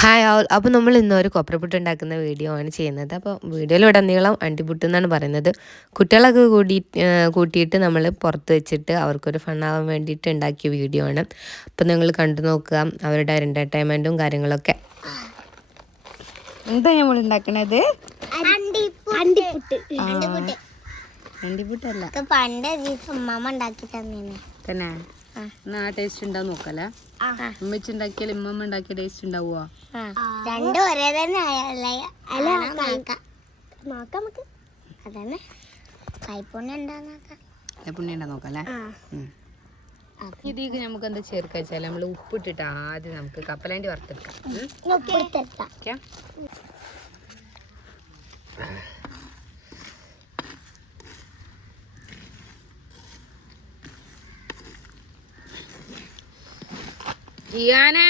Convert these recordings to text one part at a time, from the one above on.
Hi ആൾ. അപ്പോൾ നമ്മൾ ഇന്നൊരു കൊപ്രപ്പുട്ട് ഉണ്ടാക്കുന്ന വീഡിയോ ആണ് ചെയ്യുന്നത്. അപ്പോൾ വീഡിയോയിലുടനീളം അണ്ടിപ്പുട്ട് എന്നാണ് പറയുന്നത്. കുട്ടികളൊക്കെ കൂട്ടിയിട്ട് നമ്മൾ പുറത്ത് വെച്ചിട്ട് അവർക്കൊരു ഫണ്ണാവാൻ വേണ്ടിയിട്ട് ഉണ്ടാക്കിയ വീഡിയോ ആണ്. അപ്പോൾ നിങ്ങൾ കണ്ടു നോക്കുക അവരുടെ എൻ്റർടൈൻമെൻറ്റും കാര്യങ്ങളൊക്കെ. എന്താ നമ്മൾ ഉണ്ടാക്കണത്? അണ്ടിപ്പുട്ടല്ല, പണ്ട് ഉമ്മ ഉണ്ടാക്കി തന്നെ. എന്നാ ടേസ്റ്റ് ഉണ്ടാവും നോക്കല്ലേ. ഉമ്മച്ചി ഉണ്ടാക്കിയാൽ ഉമ്മ ഉണ്ടാക്കിയ ടേസ്റ്റ് ഉണ്ടാവുക? രണ്ടും ഒരേ തന്നെ അതന്നെ. കൈപ്പുണ്യം ഉണ്ടാ നോക്കല്ലേ. ഇതിക്ക് നമുക്ക് എന്താ ചേർക്കുക വെച്ചാൽ നമ്മൾ ഉപ്പിട്ടിട്ട് ആദ്യം നമുക്ക് കപ്പലണ്ടി വറുത്തെടുക്കാം. ിയാനെ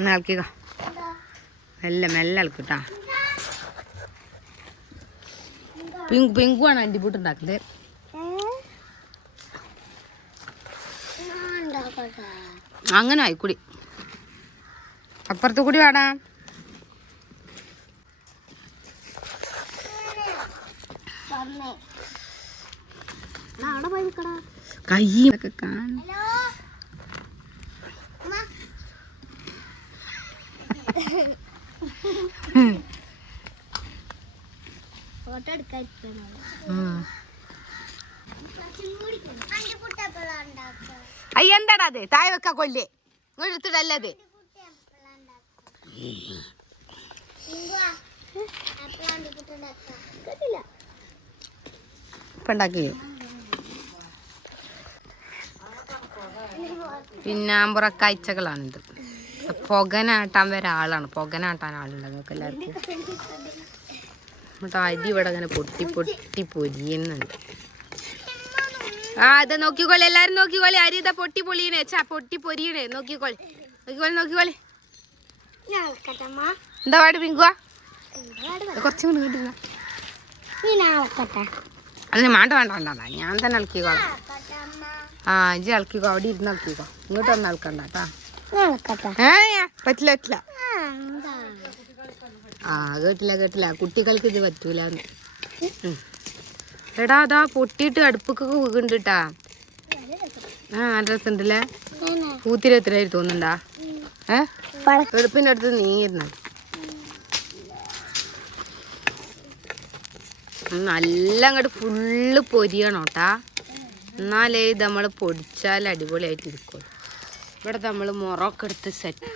ഇളക്കിക്കോ, മെല്ലെ മെല്ലെ ഇളക്കിട്ടാ. പിങ്കുവാണ് അണ്ടിപ്പൂട്ട് ഉണ്ടാക്കുന്നത്. അങ്ങനെ ആയിക്കൂടി, അപ്പുറത്ത് കൂടി വേടാ. കയ്യൊക്കെ കാണും. എന്താടാ അത് താഴെ വെക്കാ കൊല്ലേ എടുത്തിട്ടല്ലേ അത്. ഇപ്പൊ ഉണ്ടാക്കി പിന്നാമ്പുറ കാഴ്ചകളാണിത്. പുകനാട്ടാൻ വരെ ആളാണ്, പുകനാട്ടാൻ ആളുണ്ട് നിങ്ങൾക്ക് എല്ലാവർക്കും. എന്നിട്ട് അരി ഇവിടെ അങ്ങനെ പൊട്ടി പൊട്ടി പൊരിയുന്നുണ്ട്. ഇത് നോക്കിക്കോളെ, എല്ലാരും നോക്കിക്കോളെ. അരി ഇതാ പൊട്ടി പൊളിയണേ, പൊട്ടി പൊരിയണേ. നോക്കിക്കോളെ നോക്കിക്കോളെ നോക്കിക്കോളെ. എന്താ പാട് പിങ്കുവാ? കുറച്ചും കൂടി കിട്ടില്ല. അല്ല വേണ്ട വേണ്ട വേണ്ട, ഞാൻ തന്നെ ഇളക്കിക്കോളാം. ഇജ്ജ് ഇളക്കിക്കോ, അവിടെ ഇരുന്ന് ഇളക്കിക്കോ. ഇങ്ങോട്ട് വന്ന് ഇളക്കണ്ട കേട്ടാ. പറ്റില്ല പറ്റില്ല. കേട്ടില്ല കുട്ടികൾക്ക് ഇത് പറ്റൂലെന്ന്. എടാ അതാ പൊട്ടിയിട്ട് അടുപ്പൊക്കെ വീണ്ടുട്ടാ. നല്ല രസമുണ്ടല്ലേ. പൂത്തിരി എത്രയായി തോന്നുന്നുണ്ടാ? വെളുപ്പിൻ്റെ അടുത്ത് നീങ്ങിരുന്ന നല്ല അങ്ങോട്ട് ഫുള്ള് പൊരിയണോട്ടാ. എന്നാലേ ഇത് നമ്മൾ പൊടിച്ചാൽ അടിപൊളിയായിട്ട് ഇരിക്കും. ഇവിടെ നമ്മൾ മുറൊക്കെ എടുത്ത് സെറ്റ്.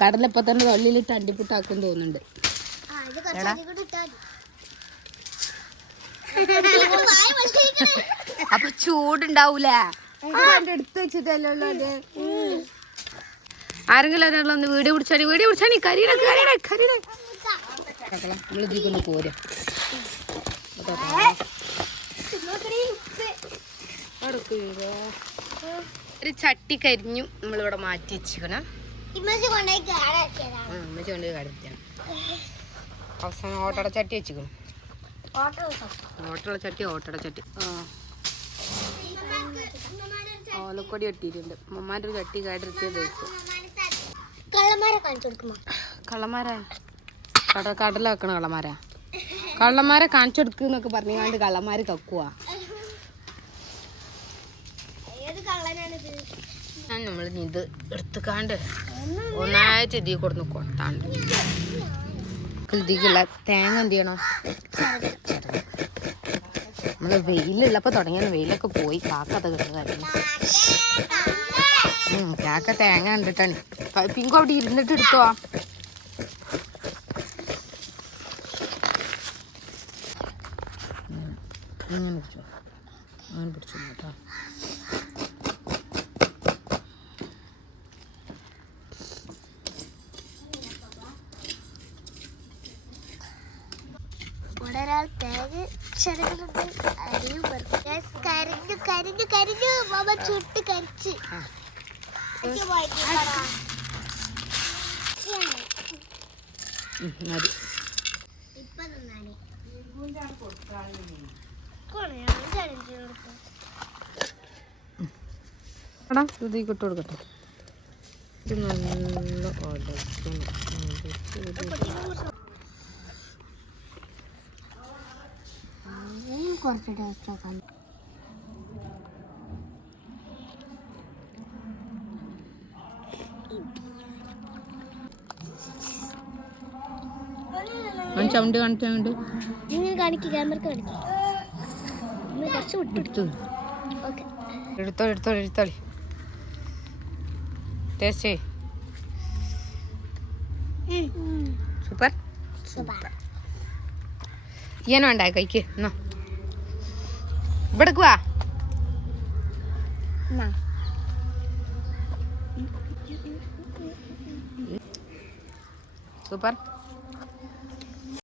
കടലപ്പം തന്നെ തൊള്ളിയിലിട്ട് അണ്ടിപ്പുട്ടാക്കും തോന്നുന്നുണ്ട്. എടാ അപ്പൊ ചൂടുണ്ടാവൂലേ? എടുത്ത് വെച്ചിട്ടല്ലോ അത്. ആരെങ്കിലും ഒരാളൊന്ന് വീഡിയോ പിടിച്ചാണി കരിയുടെ നമ്മൾ ഇതിക്കൊന്ന് പോരാ. ഒരു ചട്ടി കരിഞ്ഞു നമ്മളിവിടെ മാറ്റി വെച്ചിക്കണം. കൊണ്ടുപോയി കടത്തിയാണ്. അവസാനം ഓട്ടട ചട്ടി വെച്ചിക്കണം. ഓട്ടട ചട്ടി ഓലക്കൊടി കെട്ടിയിട്ടുണ്ട്. അമ്മമാരുടെ ഒരു ചട്ടി കേട്ടിരുത്തിയ ദിവസം കള്ളന്മാരാ കടല വെക്കണ കള്ളന്മാരെ കാണിച്ചു കൊടുക്കുന്നൊക്കെ പറഞ്ഞാണ്ട് കള്ളന്മാര് കക്കുവാ. നമ്മൾ ഇത് എടുത്തുകാണ്ട് ഒന്നായിട്ട് ഇതിൽ കൊടുന്ന് കൊട്ടാണ്ട് ഇതിക്കുള്ള തേങ്ങ എന്ത് ചെയ്യണം? നമ്മള് വെയിലുള്ളപ്പോൾ തുടങ്ങിയ വെയിലൊക്കെ പോയി. കാക്കത് കിട്ടുന്നതായിരുന്നു. കാക്ക തേങ്ങ കണ്ടിട്ടാണ്. പിങ്കു അവിടെ ഇരുന്നിട്ട് എടുത്തോ. അങ്ങനെ പിടിച്ചോ കേട്ടോ. ഒരാൾ തേങ്ങ കരിഞ്ഞു മാമ ചുട്ട് കരിച്ച്. മതി. ഇപ്പൊ എടാ ഇത് ഈ കിട്ടു കൊടുക്കട്ടെ. ഇത് നല്ല ഉടയ്ക്കണം. കുറച്ച് ടേസ്റ്റ് ആക്കാം. ചവിണ്ട് കാണിക്കാണ്ട് നിങ്ങൾ കാണിക്കുക, ക്യാമറക്ക് കാണിക്കുക. കുറച്ച് വിട്ടു. ഓക്കെ. എടുത്തോളി ടേസ്റ്റ് സൂപ്പർ. സൂപ്പർ. ഈയനും ഉണ്ടായി കഴിക്ക്. എന്നോ ഇവിടേക്ക് വാ. സൂപ്പർ.